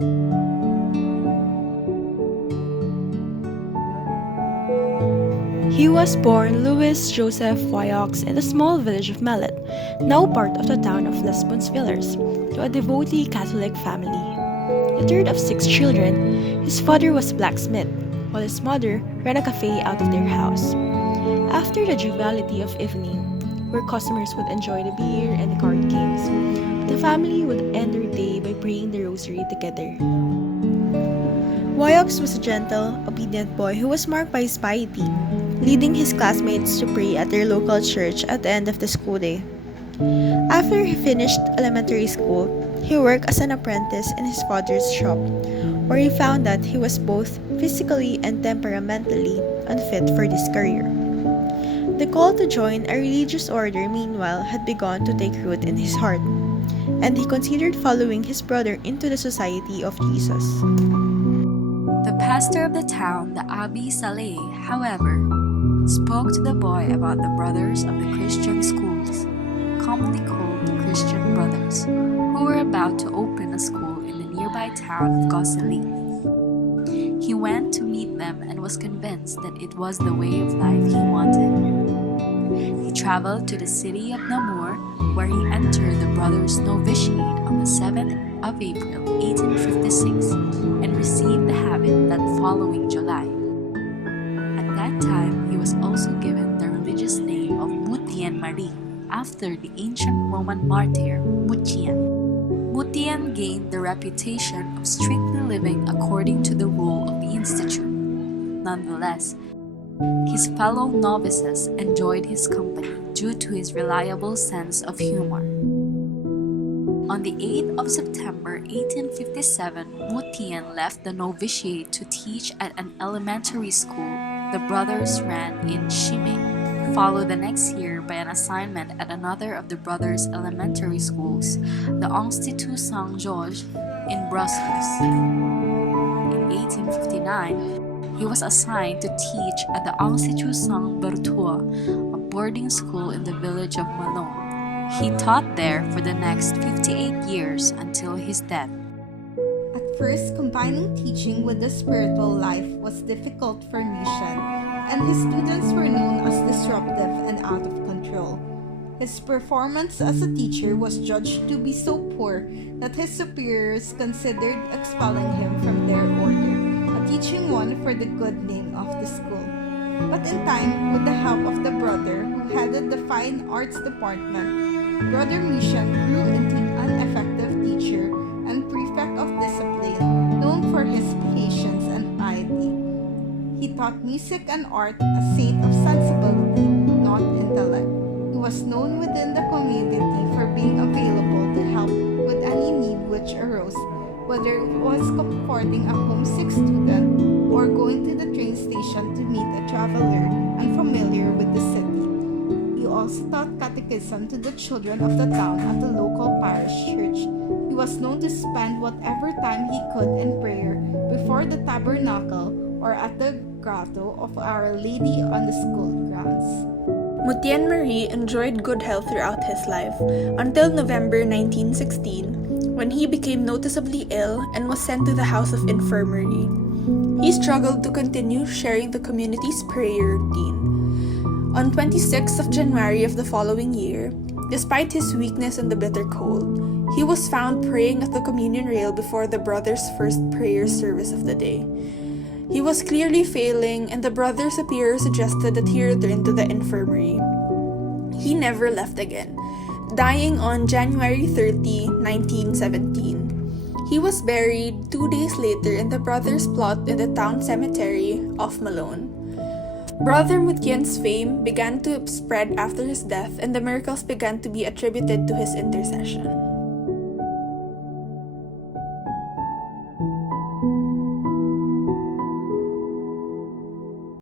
He was born Louis Joseph Wyox in the small village of Mallet, now part of the town of Les Bonnes-Villers, to a devotedly Catholic family. The third of six children, his father was a blacksmith, while his mother ran a cafe out of their house. After the joviality of evening, where customers would enjoy the beer and the card games, the family would end their day by praying the rosary together. Wyox was a gentle, obedient boy who was marked by his piety, leading his classmates to pray at their local church at the end of the school day. After he finished elementary school, he worked as an apprentice in his father's shop, where he found that he was both physically and temperamentally unfit for this career. The call to join a religious order, meanwhile, had begun to take root in his heart, and he considered following his brother into the Society of Jesus. The pastor of the town, the Abbé Saleh, however, spoke to the boy about the brothers of the Christian schools, commonly called the Christian Brothers, who were about to open a school in the nearby town of Gosselies. He went to meet them and was convinced that it was the way of life he wanted. He traveled to the city of Namur, where he entered the brothers' novitiate on the 7th of April, 1856, and received the habit that following July. At that time, he was also given the religious name of Mutien Marie, after the ancient Roman martyr Mutien. Mutien gained the reputation of strictly living according to the rule of the institute. Nonetheless, his fellow novices enjoyed his company due to his reliable sense of humor. On the 8th of September 1857, Mutien left the novitiate to teach at an elementary school the brothers ran in Chimay, followed the next year by an assignment at another of the brothers' elementary schools, the Institut Saint-Georges in Brussels. In 1859, he was assigned to teach at the Institut Saint-Berthoud, a boarding school in the village of Malone. He taught there for the next 58 years until his death. At first, combining teaching with the spiritual life was difficult for Mutien, and his students were known as disruptive and out of control. His performance as a teacher was judged to be so poor that his superiors considered expelling him from their order, a teaching one for the good name of the school. But in time, with the help of the brother who headed the fine arts department, Brother Mutien grew into an effective teacher and prefect of discipline, known for his patience and piety. He taught music and art, a saint of sensibility, not intellect. He was known within the community for being available to help with any need which arose, whether it was comforting a homesick student or going to the train station to meet a traveler unfamiliar with the city. He also taught catechism to the children of the town at the local parish church. He was known to spend whatever time he could in prayer before the tabernacle or at the grotto of Our Lady on the school grounds. Mutien Marie enjoyed good health throughout his life until November 1916, when he became noticeably ill and was sent to the House of Infirmary. He struggled to continue sharing the community's prayer routine. On 26th of January of the following year, despite his weakness and the bitter cold, he was found praying at the communion rail before the brothers' first prayer service of the day. He was clearly failing, and the brother superior suggested that he return to the infirmary. He never left again, dying on January 30, 1917. He was buried 2 days later in the brothers' plot in the town cemetery of Malone. Brother Mutien's fame began to spread after his death, and the miracles began to be attributed to his intercession.